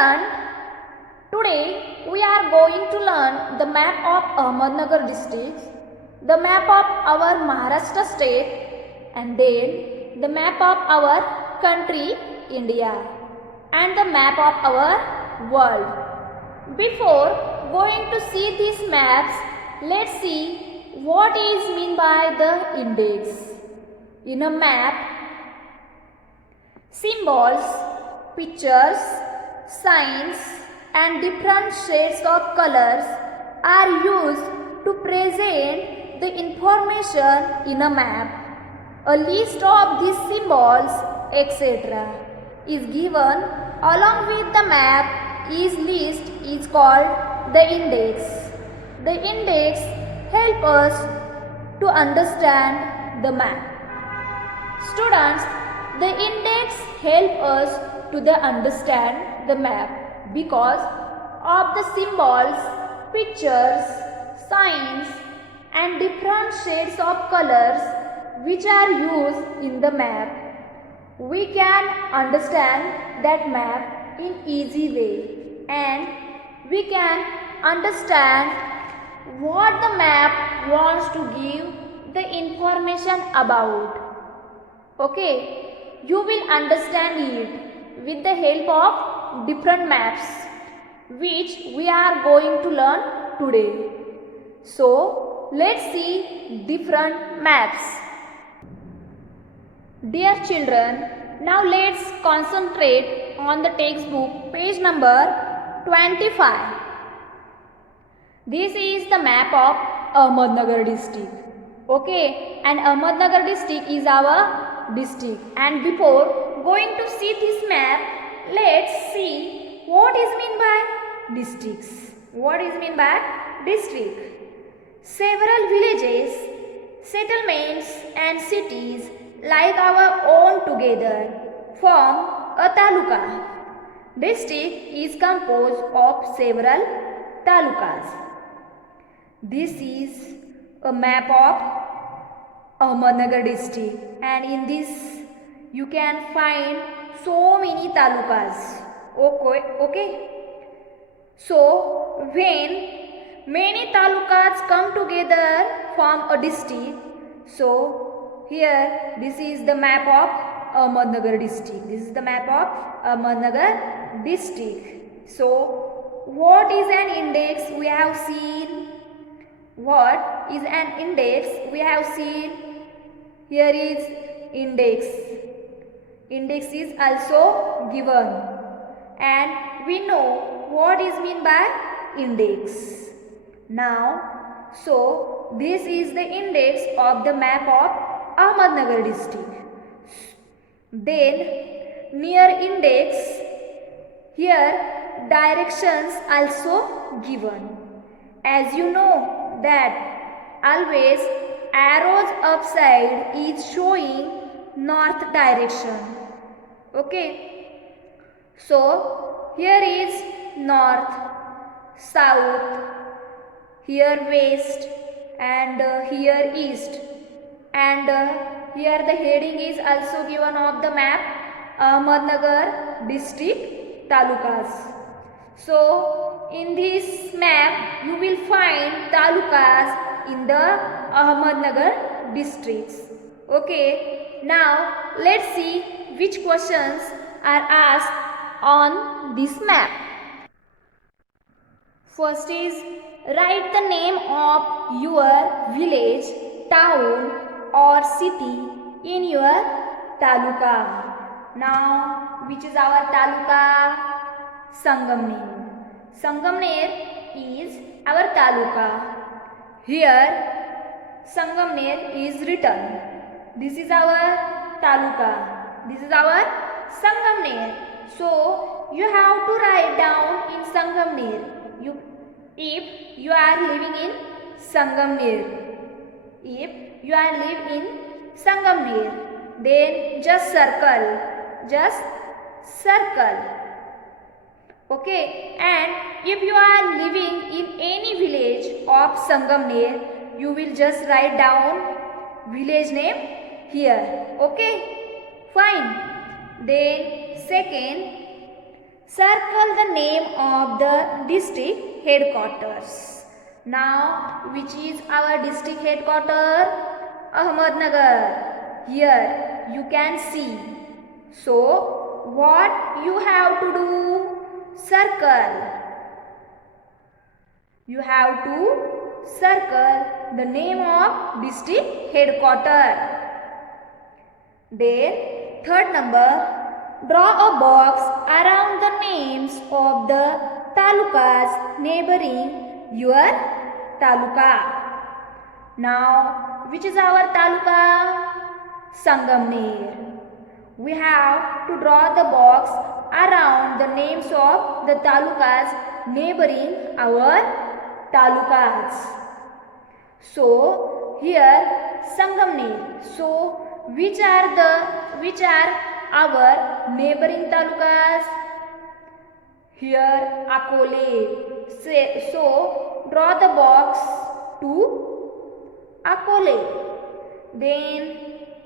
Student, today we are going to learn the map of Ahmednagar district, the map of our Maharashtra state, and then the map of our country India, and the map of our world. Before going to see these maps, let's see what is meant by the index. In a map, symbols, pictures, signs and different shades of colors are used to present the information in a map. A list of these symbols, etc. is given along with the map. Each list is called the index. The index helps us to understand the map. Students, the index helps us to understand the map because of the symbols, pictures, signs and different shades of colors which are used in the map. We can understand that map in easy way and we can understand what the map wants to give the information about. Okay, you will understand it with the help of different maps which we are going to learn today. So, let's see different maps. Dear children, now let's concentrate on the textbook page number 25. This is the map of Ahmednagar district. Okay, and Ahmednagar district is our district, and before going to see this map, let's see what is meant by districts. What is meant by district? Several villages, settlements and cities like our own together form a taluka. District is composed of several talukas. This is a map of Ahmednagar district, and in this you can find so many talukas. Okay. So when many talukas come together form a district, so here this is the map of Ahmednagar district. This is the map of Ahmednagar district. So what is an index? We have seen. What is an index? We have seen. Here is index. Index is also given, and we know what is meant by index. Now, so this is the index of the map of Ahmednagar district. Then near index, here directions also given. As you know that always arrows upside is showing north direction. Okay, so here is north, south, here west, and here east, and here the heading is also given of the map Ahmednagar district talukas. So in this map you will find talukas in the Ahmednagar districts. Okay, now let's see which questions are asked on this map. First is, write the name of your village, town or city in your taluka. Now which is our taluka? Sangamner. Sangamner is our taluka. Here Sangamner is written. This is our taluka. This is our Sangamner. So you have to write down in Sangamner. If you are living in Sangamner. If you are living in Sangamner, then just circle. Just circle. Okay, and if you are living in any village of Sangamner, you will just write down village name here. Okay, fine. Then second, Circle the name of the district headquarters. Now, which is our district headquarters? Ahmednagar. Here you can see. So, what you have to do? Circle. You have to circle the name of district headquarters. Then, third number, draw a box around the names of the talukas neighboring your taluka. Now, which is our taluka? Sangamner. We have to draw the box around the names of the talukas neighboring our talukas. So, here Sangamner. So, which are our neighboring talukas? Here Akole. So, draw the box to Akole. Then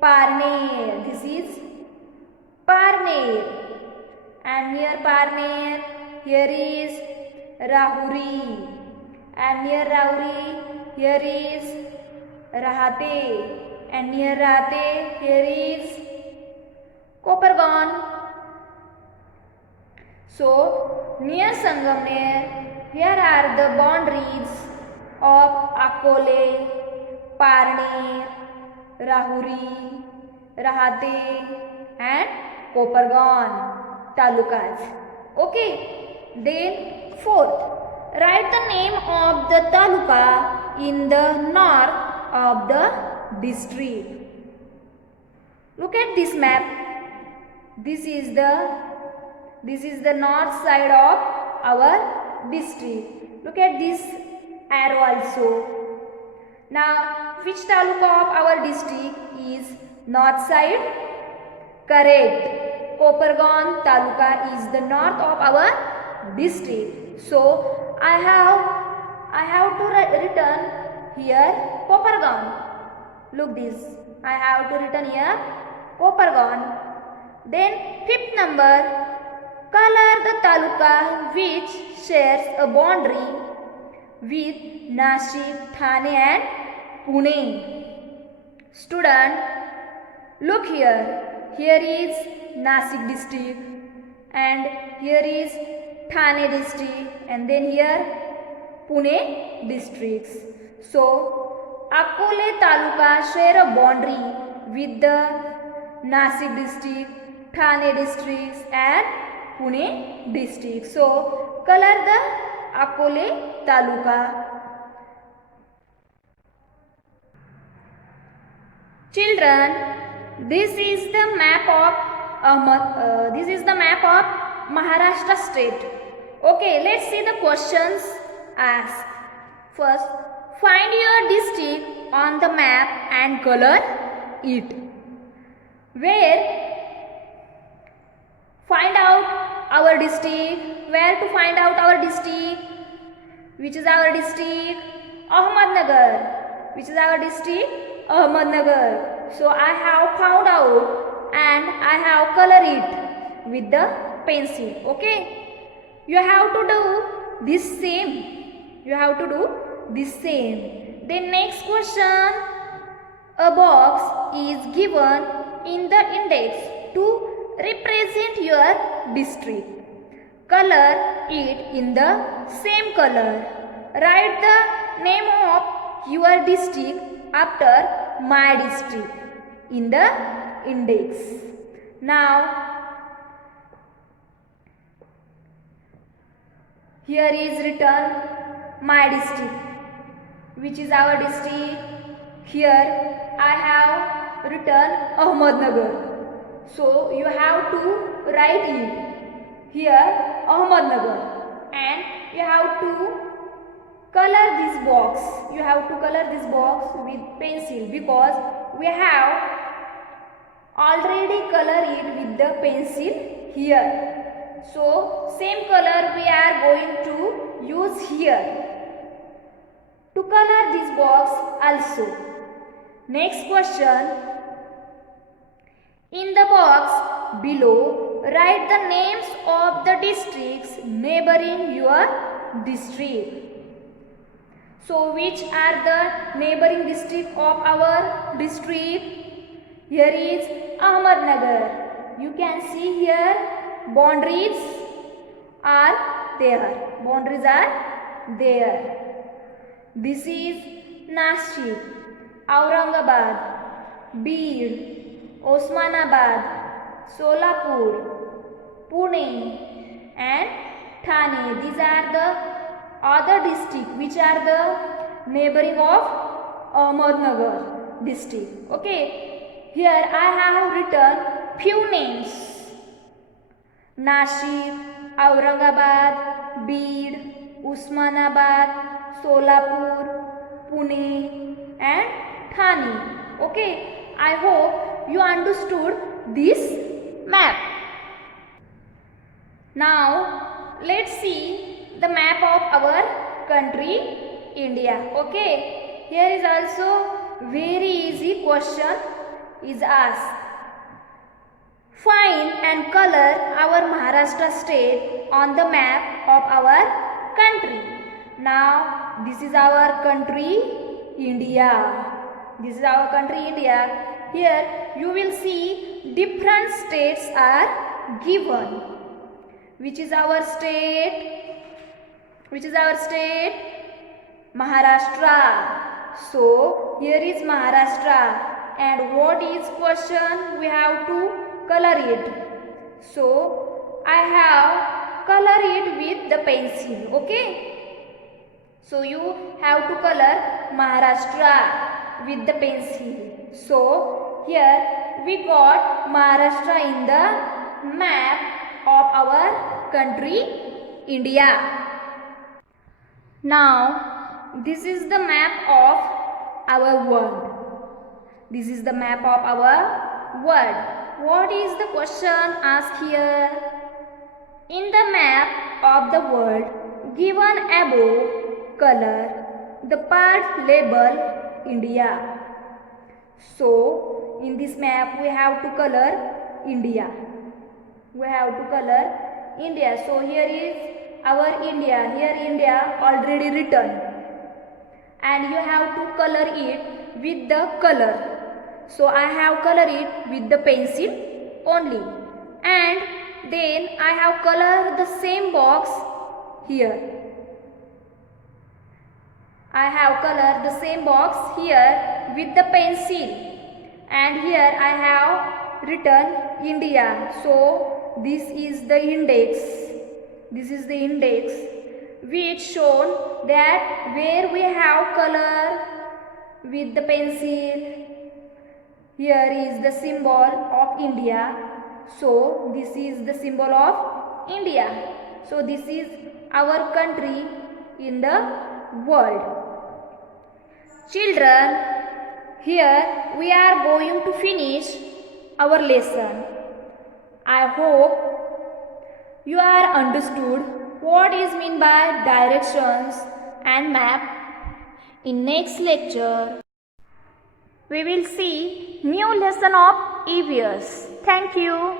Parner. This is Parner. And near Parner, here is Rahuri. And near Rahuri, here is Rahate. And near Rahate, here is Kopargaon. So, near Sangamner, here are the boundaries of Akole, Parner, Rahuri, Rahate and Kopargaon talukas. Okay. Then fourth, write the name of the taluka in the north of the district. Look at this map. This is the north side of our district. Look at this arrow also. Now, which taluka of our district is north side? Correct. Kopargaon taluka is the north of our district. So, I have to return here Kopargaon. Look this. I have to return here Kopargaon. Then fifth number, color the taluka which shares a boundary with Nashik, Thane and Pune. Student, look here. Here is Nashik district and here is Thane district and then here Pune districts. So, Akole taluka share a boundary with the Nashik district, Thane districts and Pune district. So, color the Akole taluka. Children, this is the map of Maharashtra state. Okay, let's see the questions asked. First, find your district on the map and color it. Where find out our district? Where to find out our district? Which is our district? Ahmednagar. Which is our district? Ahmednagar. So I have found out and I have colored it with the pencil. Okay. You have to do this same. You have to do this same. The next question. A box is given in the index to represent your district. Color it in the same color. Write the name of your district after my district in the index. Now, here is written my district. Which is our district? Here I have written Ahmednagar. So, you have to write it. Here Ahmednagar. And you have to color this box. You have to color this box with pencil because we have already colored it with the pencil here. So, same color we are going to use here to color this box also. Next question. In the box below, write the names of the districts neighboring your district. So which are the neighboring district of our district? Here is Ahmednagar. You can see here boundaries are there. Boundaries are there. This is Nashik, Aurangabad, Beed, Osmanabad, Solapur, Pune and Thane. These are the other districts which are the neighboring of Ahmednagar district. Okay, here I have written few names: Nashik, Aurangabad, Beed, Usmanabad, Solapur, Pune and Thane. Okay, I hope you understood this map. Now let's see the map of our country India. Okay, here is also very easy question is asked. Find and color our Maharashtra state on the map of our country. Now this is our country India. This is our country India. Here you will see different states are given. Which is our state? Which is our state? Maharashtra. So here is Maharashtra, and what is question? We have to color it. So I have color it with the pencil. Okay. So you have to color Maharashtra with the pencil. So here we got Maharashtra in the map of our country India. Now this is the map of our world. This is the map of our world. What is the question asked here? In the map of the world given above, color the part labeled India. So in this map we have to color India. We have to color India. So here is our India. Here India already written, and you have to color it with the color. So I have colored it with the pencil only, and then I have colored the same box here. I have colored the same box here with the pencil, and here I have written India. So this is the index. This is the index which shown that where we have color with the pencil. Here is the symbol of India. So this is the symbol of India. So this is our country in the world. Children, here we are going to finish our lesson. I hope you are understood what is meant by directions and map. In next lecture, we will see new lesson of EVS. Thank you.